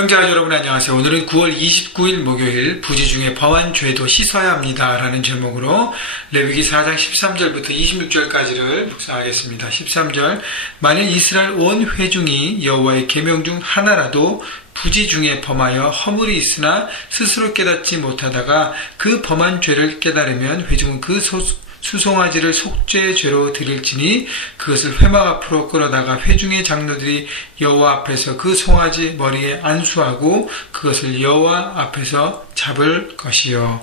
형제와 여러분 안녕하세요. 오늘은 9월 29일 목요일 부지 중에 범한 죄도 씻어야 합니다 라는 제목으로 레위기 4장 13절부터 26절까지를 묵상하겠습니다. 13절 만일 이스라엘 온 회중이 여호와의 계명 중 하나라도 부지 중에 범하여 허물이 있으나 스스로 깨닫지 못하다가 그 범한 죄를 깨달으면 회중은 그 수송아지를 속죄죄로 드릴지니 그것을 회막 앞으로 끌어다가 회중의 장로들이 여호와 앞에서 그 송아지 머리에 안수하고 그것을 여호와 앞에서 잡을 것이요.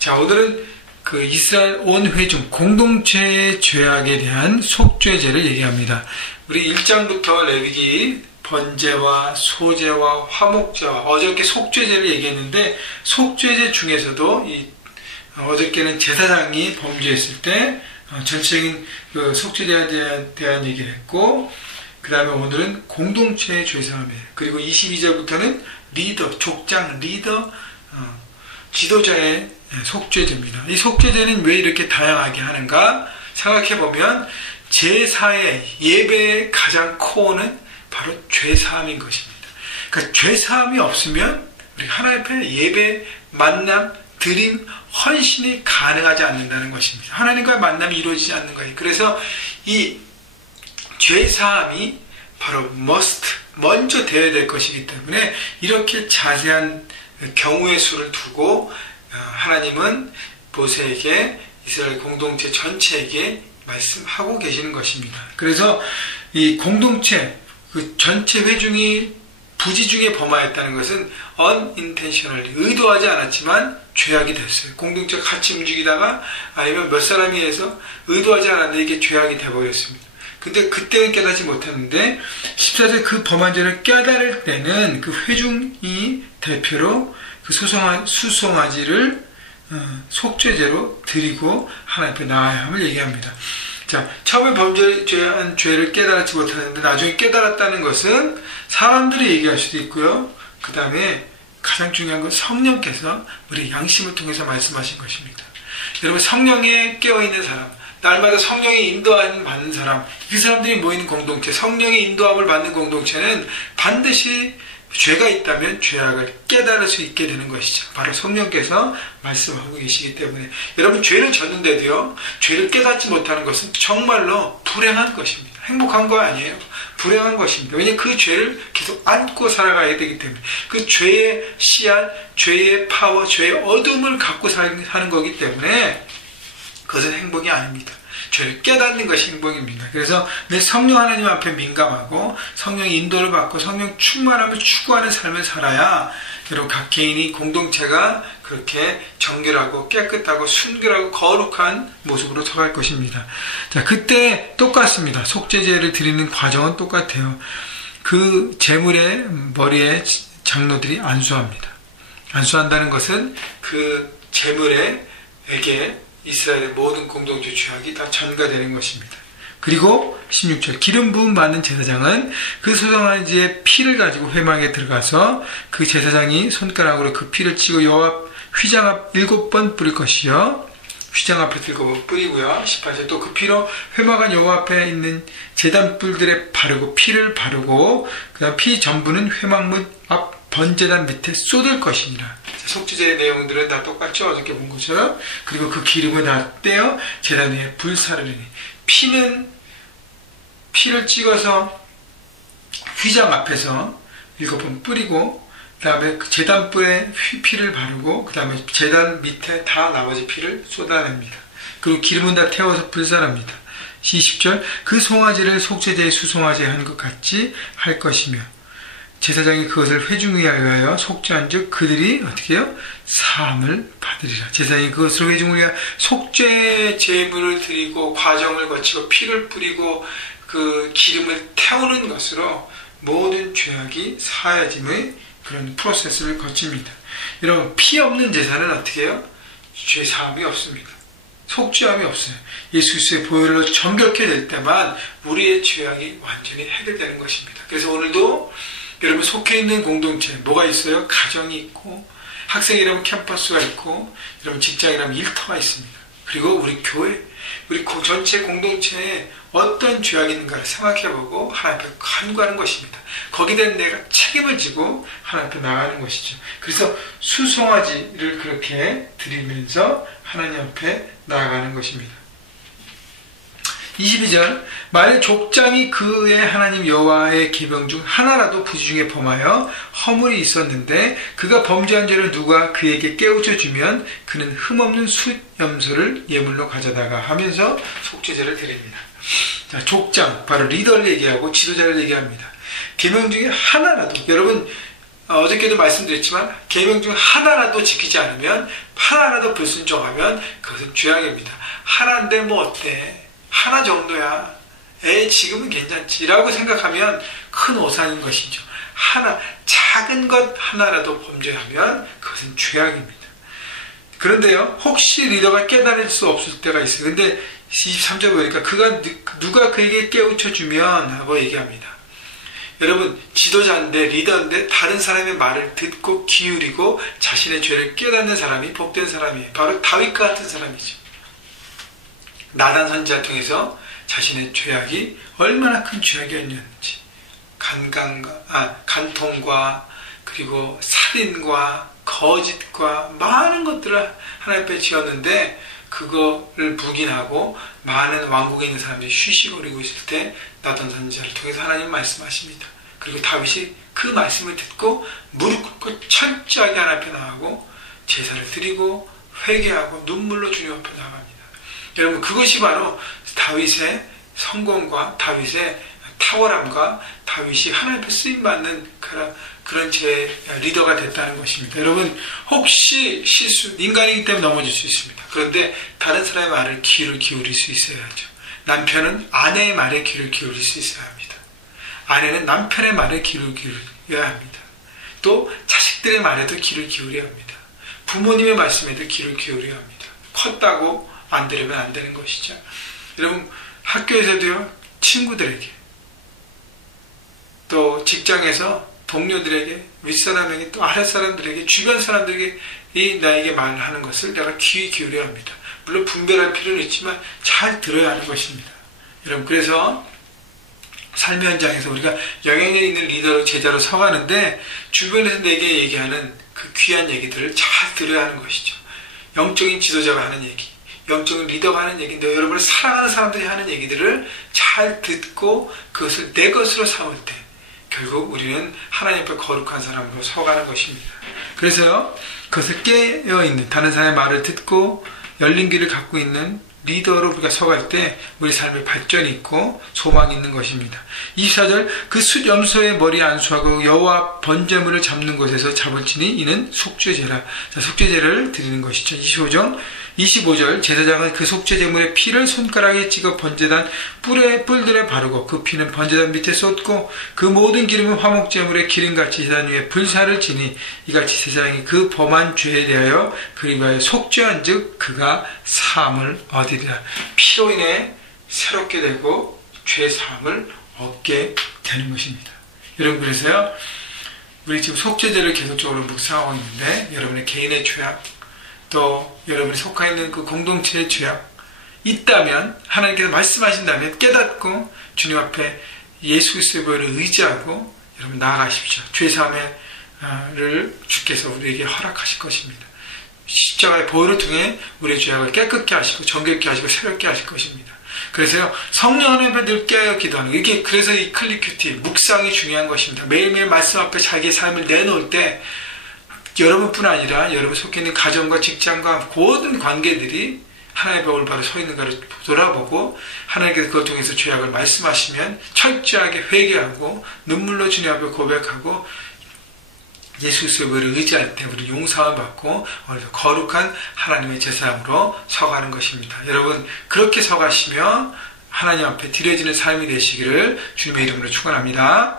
자, 오늘은 그 이스라엘 온 회중 공동체의 죄악에 대한 속죄죄를 얘기합니다. 우리 1장부터 레위기 번제와 소제와 화목제와 어저께 속죄죄를 얘기했는데 속죄죄 중에서도 어저께는 제사장이 범죄했을 때 전체적인 그 속죄제에 대한 얘기를 했고, 그 다음에 오늘은 공동체의 죄사함이에요. 그리고 22절부터는 리더, 족장, 리더, 지도자의 속죄제입니다. 이 속죄제는 왜 이렇게 다양하게 하는가 생각해보면 제사의 예배의 가장 코어는 바로 죄사함인 것입니다. 그러니까 죄사함이 없으면 우리 하나님 앞에 예배, 만남, 드림, 헌신이 가능하지 않는다는 것입니다. 하나님과의 만남이 이루어지지 않는 거예요. 그래서 이 죄사함이 바로 먼저 되어야 될 것이기 때문에 이렇게 자세한 경우의 수를 두고 하나님은 모세에게 이스라엘 공동체 전체에게 말씀하고 계시는 것입니다. 그래서 이 공동체, 그 전체 회중이 부지 중에 범하였다는 것은 unintentionally, 의도하지 않았지만 죄악이 됐어요. 공동체가 같이 움직이다가 아니면 몇 사람이 해서 의도하지 않았는데 이게 죄악이 돼버렸습니다. 근데 그때는 깨닫지 못했는데 14절 그 범한 죄를 깨달을 때는 그 회중이 대표로 그 수송아지를 속죄제로 드리고 하나님 앞에 나아야 함을 얘기합니다. 자, 처음에 범죄한 죄를 깨달지 못하는데 나중에 깨달았다는 것은 사람들이 얘기할 수도 있고요. 그 다음에 가장 중요한 건 성령께서 우리 양심을 통해서 말씀하신 것입니다. 여러분, 성령에 깨어있는 사람, 날마다 성령의 인도함을 받는 사람, 그 사람들이 모이는 공동체, 성령의 인도함을 받는 공동체는 반드시 죄가 있다면 죄악을 깨달을 수 있게 되는 것이죠. 바로 성령께서 말씀하고 계시기 때문에 여러분, 죄를 졌는데도요, 죄를 깨닫지 못하는 것은 정말로 불행한 것입니다. 행복한 거 아니에요. 불행한 것입니다. 왜냐하면 그 죄를 계속 안고 살아가야 되기 때문에 그 죄의 씨앗, 죄의 파워, 죄의 어둠을 갖고 사는 거기 때문에 그것은 행복이 아닙니다. 죄를 깨닫는 것이 행복입니다. 그래서 내 성령 하나님 앞에 민감하고 성령의 인도를 받고 성령 충만함을 추구하는 삶을 살아야 여러분 각 개인이 공동체가 그렇게 정결하고 깨끗하고 순결하고 거룩한 모습으로 서갈 것입니다. 자, 그때 똑같습니다. 속죄제를 드리는 과정은 똑같아요. 그 제물의 머리에 장로들이 안수합니다. 안수한다는 것은 그 제물에게 이스라엘의 모든 공동체 죄악이 다 전가되는 것입니다. 그리고 16절 기름 부음 받는 제사장은 그 수송아지의 피를 가지고 회막에 들어가서 그 제사장이 손가락으로 그 피를 치고 여호와 휘장 앞 7번 뿌릴 것이요. 휘장 앞에 7번 뿌리고요. 18절 또 그 피로 회막 안 여호와 앞에 있는 제단 뿔들에 바르고 피를 바르고 그 다음 피 전부는 회막문 앞 번제단 밑에 쏟을 것이니라. 속죄제의 내용들은 다 똑같죠. 어저께 본 것처럼. 그리고 그 기름을 다 떼어 제단 위에 불사르리니 피를 찍어서 휘장 앞에서 7번 뿌리고 그 다음에 그 제단불에 피를 바르고 그 다음에 제단 밑에 다 나머지 피를 쏟아냅니다. 그리고 기름은 다 태워서 불사릅니다. 20절 그 송아지를 속죄제의 수송아지에 한 것 같이 할 것이며 제사장이 그것을 회중에 의하여 속죄한 즉 그들이 어떻게 해요? 사함을 받으리라. 제사장이 그것을 회중을 위하여 속죄 제물을 드리고 과정을 거치고 피를 뿌리고 그 기름을 태우는 것으로 모든 죄악이 사하여짐의 그런 프로세스를 거칩니다. 여러분, 피 없는 제사는 어떻게 해요? 죄사함이 없습니다. 속죄함이 없어요. 예수 그리스도의 보혈로 정결케 될 때만 우리의 죄악이 완전히 해결되는 것입니다. 그래서 오늘도 여러분 속해 있는 공동체 뭐가 있어요? 가정이 있고, 학생이라면 캠퍼스가 있고, 여러분 직장이라면 일터가 있습니다. 그리고 우리 교회, 우리 전체 공동체에 어떤 죄악이 있는가를 생각해보고 하나님 앞에 간구하는 것입니다. 거기에 대한 내가 책임을 지고 하나님 앞에 나가는 것이죠. 그래서 수송아지를 그렇게 드리면서 하나님 앞에 나아가는 것입니다. 22절, 만일 족장이 그의 하나님 여호와의 계명 중 하나라도 부지 중에 범하여 허물이 있었는데 그가 범죄한 죄를 누가 그에게 깨우쳐 주면 그는 흠없는 숫염소를 예물로 가져다가 하면서 속죄제를 드립니다. 자, 족장, 바로 리더를 얘기하고 지도자를 얘기합니다. 계명 중에 하나라도, 여러분 어저께도 말씀드렸지만 계명 중 하나라도 지키지 않으면, 하나라도 불순종하면 그것은 죄악입니다. 하나인데 뭐 어때? 하나 정도야. 지금은 괜찮지 라고 생각하면 큰 오산인 것이죠. 작은 것 하나라도 범죄하면 그것은 죄악입니다. 그런데요, 혹시 리더가 깨달을 수 없을 때가 있어요. 근데 23절 보니까 누가 그에게 깨우쳐 주면 하고 얘기합니다. 여러분, 지도자인데 리더인데 다른 사람의 말을 듣고 기울이고 자신의 죄를 깨닫는 사람이 복된 사람이에요. 바로 다윗과 같은 사람이죠. 나단 선지자 통해서 자신의 죄악이 얼마나 큰 죄악이었는지, 간통과 그리고 살인과 거짓과 많은 것들을 하나님 앞에 지었는데 그거를 묵인하고 많은 왕국에 있는 사람들이 쉬쉬거리고 있을 때 나단 선지자를 통해서 하나님 말씀하십니다. 그리고 다윗이 그 말씀을 듣고 무릎 꿇고 철저하게 하나님 앞에 나가고 제사를 드리고 회개하고 눈물로 주님 앞에 나갑니다. 여러분, 그것이 바로 다윗의 성공과 다윗의 탁월함과 다윗이 하나님 앞에 쓰임받는 그런 제 리더가 됐다는 것입니다. 여러분, 혹시 인간이기 때문에 넘어질 수 있습니다. 그런데 다른 사람의 말을 귀를 기울일 수 있어야죠. 남편은 아내의 말에 귀를 기울일 수 있어야 합니다. 아내는 남편의 말에 귀를 기울여야 합니다. 또 자식들의 말에도 귀를 기울여야 합니다. 부모님의 말씀에도 귀를 기울여야 합니다. 컸다고 안 들으면 안 되는 것이죠. 여러분, 학교에서도요, 친구들에게, 또 직장에서 동료들에게, 윗사람에게, 또 아랫사람들에게, 주변 사람들에게 나에게 말하는 것을 내가 귀 기울여야 합니다. 물론 분별할 필요는 있지만 잘 들어야 하는 것입니다. 여러분, 그래서 삶의 현장에서 우리가 영향력 있는 리더로, 제자로 서가는데 주변에서 내게 얘기하는 그 귀한 얘기들을 잘 들어야 하는 것이죠. 영적인 지도자가 하는 얘기, 영적인 리더가 하는 얘기인데 여러분을 사랑하는 사람들이 하는 얘기들을 잘 듣고 그것을 내 것으로 삼을 때 결국 우리는 하나님 앞에 거룩한 사람으로 서가는 것입니다. 그래서요, 그것을 깨어있는, 다른 사람의 말을 듣고 열린 귀를 갖고 있는 리더로 우리가 서갈 때 우리 삶에 발전이 있고 소망이 있는 것입니다. 24절, 그 숫염소의 머리에 안수하고 여호와 번제물을 잡는 곳에서 잡을지니 이는 속죄제라. 자, 속죄제를 드리는 것이죠. 25절, 제사장은 그 속죄제물의 피를 손가락에 찍어 번제단 뿔들에 바르고 그 피는 번제단 밑에 쏟고 그 모든 기름은 화목제물의 기름같이 제단 위에 불사를 지니 이같이 제사장이 그 범한 죄에 대하여 그리 위하여 속죄한 즉 그가 사함을 얻으리라. 피로 인해 새롭게 되고 죄 사함을 얻게 되는 것입니다. 여러분, 그래서요, 우리 지금 속죄제를 계속적으로 묵상하고 있는데 여러분의 개인의 죄악, 또 여러분이 속해 있는 그 공동체의 죄악 있다면, 하나님께서 말씀하신다면 깨닫고 주님 앞에 예수 그리스도의 보혈을 의지하고 여러분 나아가십시오. 죄사함을 주께서 우리에게 허락하실 것입니다. 십자가의 보혈을 통해 우리의 죄악을 깨끗게 하시고 정결케 하시고 새롭게 하실 것입니다. 그래서요, 성령 하나님 앞에 늘 깨어 기도하는 거, 이게 그래서 이 클리큐티 묵상이 중요한 것입니다. 매일매일 말씀 앞에 자기의 삶을 내놓을 때 여러분뿐 아니라 여러분 속해 있는 가정과 직장과 모든 관계들이 하나님 앞에 올바로 서 있는가를 돌아보고 하나님께서 그것 통해서 죄악을 말씀하시면 철저하게 회개하고 눈물로 주님 앞에 고백하고 예수 그리스도의 보혈을 의지할 때 우리 용서함을 받고 오늘도 거룩한 하나님의 제사장으로 서가는 것입니다. 여러분, 그렇게 서가시며 하나님 앞에 드려지는 삶이 되시기를 주님의 이름으로 축원합니다.